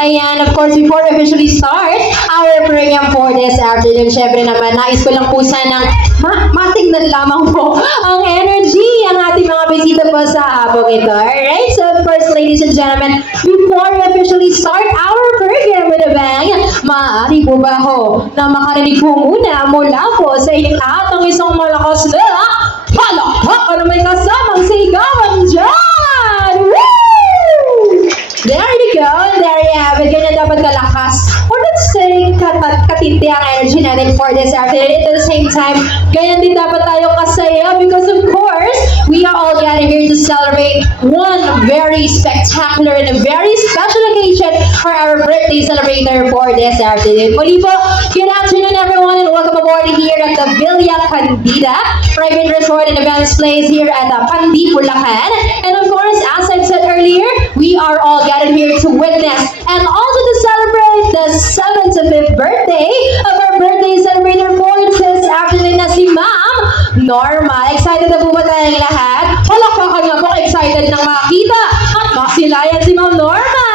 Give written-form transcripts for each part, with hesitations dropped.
Ayan, of course, before we officially start our program for this afternoon, syempre naman, nais ko lang po sanang matignan lamang po ang energy ang ating mga bisita po sa hapong ito. Alright, so of course, ladies and gentlemen, before we officially start our program with a bang, maaari po ba ho na makarinig po muna mula po sa inyong lahat ng isang malakas na palakpak na may kasamang sigawan dyan! Woo! There you go, there you have it. Ganyan dapat kalakas. Or let's say, katindi ang energy natin for this afternoon. At the same time, ganyan din dapat tayo kasaya because of course, we are all gathered here to celebrate one very spectacular and a very special occasion for our birthday celebrator for this afternoon. Muli po, good afternoon everyone and welcome aboard here at the Villa Candida Private Resort and Events Place here at Pandi, Bulacan. And of course, as I've said earlier, we are all gathered here to witness and also to celebrate the 75th birthday of our birthday celebrator for this afternoon na si Ma'am Norma. Excited na po ba tayong lahat? Palakpakan nga po, excited nang makita at masilayan si Ma'am Norma.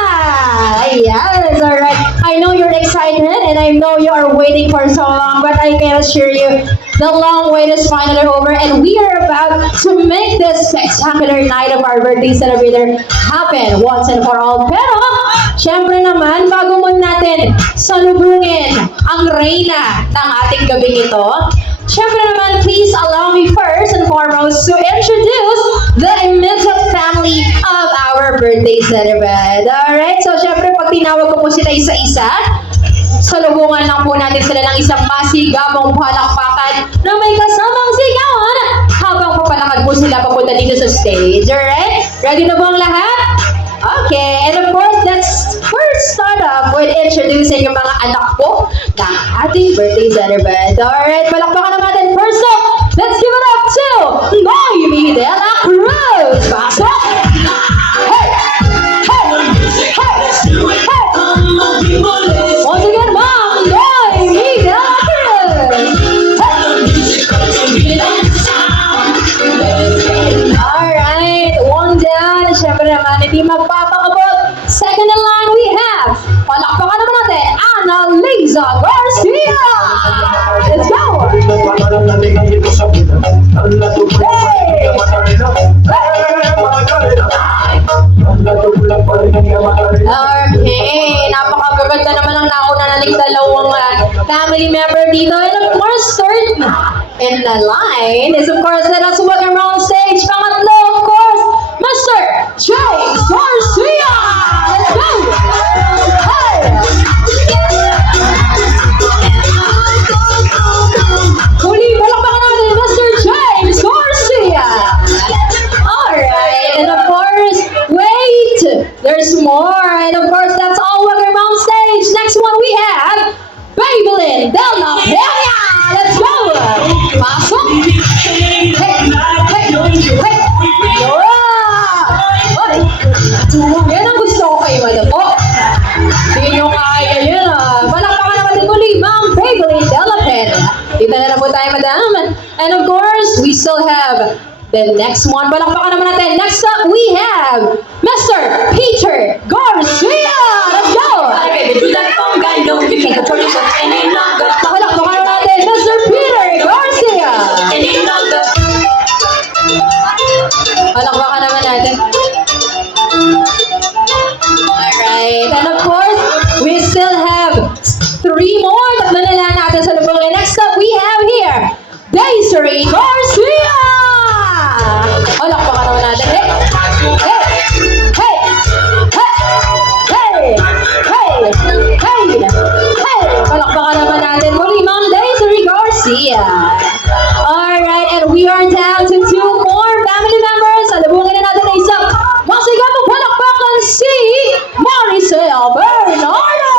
Yes, alright. I know you're excited and I know you are waiting for so long, but I can assure you the long wait is finally over and we are about to make this spectacular night of our birthday celebrator happen once and for all. Pero, syempre naman, bago mo natin salubungin ang reyna ng ating gabing ito, syempre naman, please allow me first and foremost to introduce the immediate family of our birthday celebrant. Alright, so syempre pag tinawag ko po sila isa-isa, salubungan lang po natin sila ng isang masigabong palakpakan na may kasamang sigawan habang papalakad po sila papunta dito sa stage. Alright? Ready na po ang lahat? Okay, and of course, let's first start off with introducing yung mga anak po ng ating birthday celebrant. Alright, palakpakan naman natin. First up, let's give it up to Noemi de la Cruz. Pasok! Hey! Hey! Hey! Hey! Once again, Ma'am Noemi de la Cruz. Alright, one down. Siyempre naman, hindi magpapakabot. Second in line, we have, palakpakan naman natin, Annalisa Garcia. Let's go! Hey! Okay, napakagaganda naman ang nauna nating dalawang family member dito. And of course, third in the line is of course, let us welcome around stage. Pangatlo, of course, Mr. James Garcia! Let's go! Hey! Huli, palakpakan natin, Mr. James Garcia! Alright, and of course, wait! There's more, and of course, that's all welcome around stage. Next one we have, Babylin Della Peña! Let's go! Pasok! Hey! Hey! Hey! Oy! Yan ang gusto ko kayo, ano po? Hindi nyo kaya yun, palakpakan naman din muli, Ma'am Babylin Della Peña. Dito na po tayo, madam. And of course, we still have the next one. Palakpakan naman natin. Next up, we have Mr. Peter Garcia! Let's go! Palakpakan naman natin, Mr. Peter Garcia! Palakpakan naman natin. Alright, and of course, we still have three more. Tatlo na lang natin sa lubong. Next up, we have here, Desiree Garcia! Palakpakan naman natin. Hey! Hey! Hey! Hey! Hey! Hey! Hey! Palakpakan naman natin muli, Ma'am Desiree Garcia. Alright, and we are down to two more family members. Alabungin na natin na isang masigabong palakpakan si Maricel Bernardo!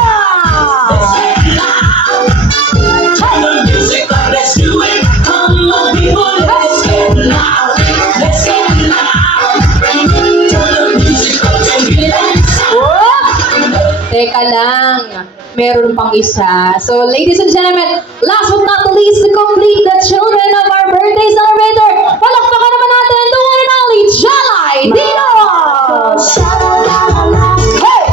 Teka lang, meron pang isa. So, ladies and gentlemen, last but not the least, to complete the children of our birthday celebrator, palakpakan naman natin the one and only Jalai Dino! Hey!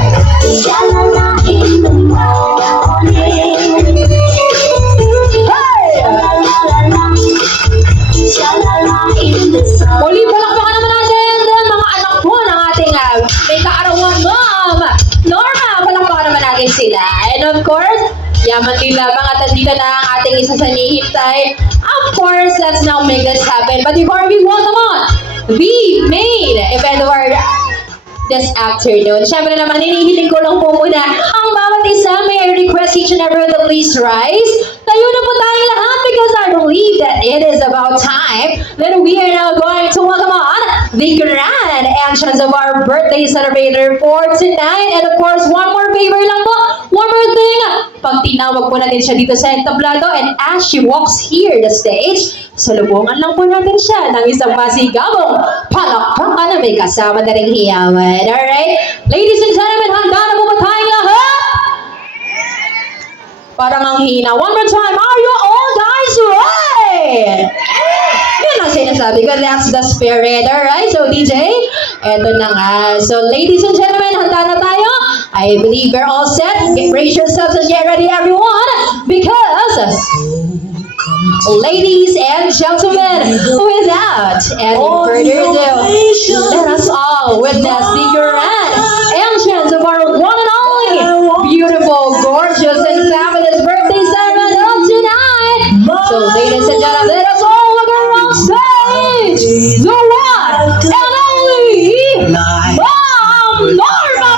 Muli, palakpakan naman natin mga anak po ng ating may kaarawan, Ma'am Norma. Palakpakan naman natin sila. And of course, yaman din lamang at andito na ang ating isa sa nihintay. Of course, let's now make this happen. But before we welcome on the main event of our this afternoon, syempre naman, hinihiling ko lang po muna ang bawat isa. May I request each and everyone to please rise. Tayo na po tayong lahat because I believe that it is about time that we are now going to welcome on the grand entrance of our birthday celebrator for tonight. And of course, one more favor lang po, one more thing. Pag tinawag po natin siya dito sa entablado and as she walks here the stage, salubungan lang po natin siya ng isang masigabong palakpakan na may kasama na ring hiyawan. Alright? Ladies and gentlemen, handa na po ba tayong lahat? Parang ang hina. One more time. Are you all guys ready? Yun ang sinasabi ko. That's the spirit. Alright? So, DJ, eto na nga. So, ladies and gentlemen, handa na tayo. I believe we're all set. Brace yourselves and get ready, everyone. Because, ladies and gentlemen, without any further ado, let us all witness the grand entrance of our one and only beautiful, gorgeous, and fabulous birthday ceremony of tonight. So, ladies and gentlemen, let us all look around stage. The one and only Ma'am Norma!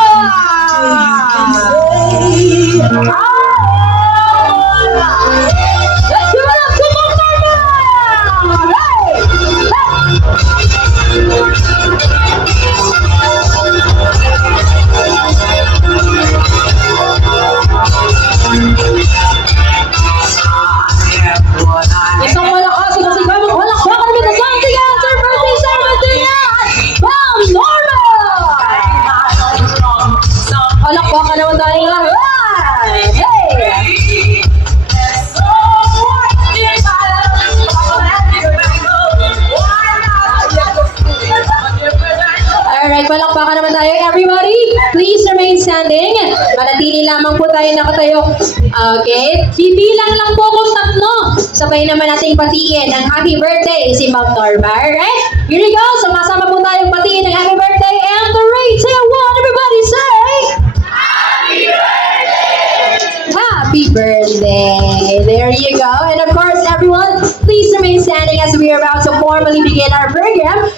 Let's give it up to Ma'am Norma! Isang malakas na sigabang palakpakan with the song together birthday ceremony tonight, Ma'am Norma! Palakpakan naman tayo lahat! Hey! Alright, palakpakan naman tayo. Everybody, please remain standing. Manatili lamang po tayo nakatayo. Okay? Bibilang lang po kung tatlo. Sabay naman nating patiin ang happy birthday si Ma'am Norma. Alright? Here we go. Sama-sama po tayong patiin ang happy birthday. And the rate, say one. Everybody say... Happy birthday! There you go. And of course, everyone, please remain standing as we are about to formally begin our program.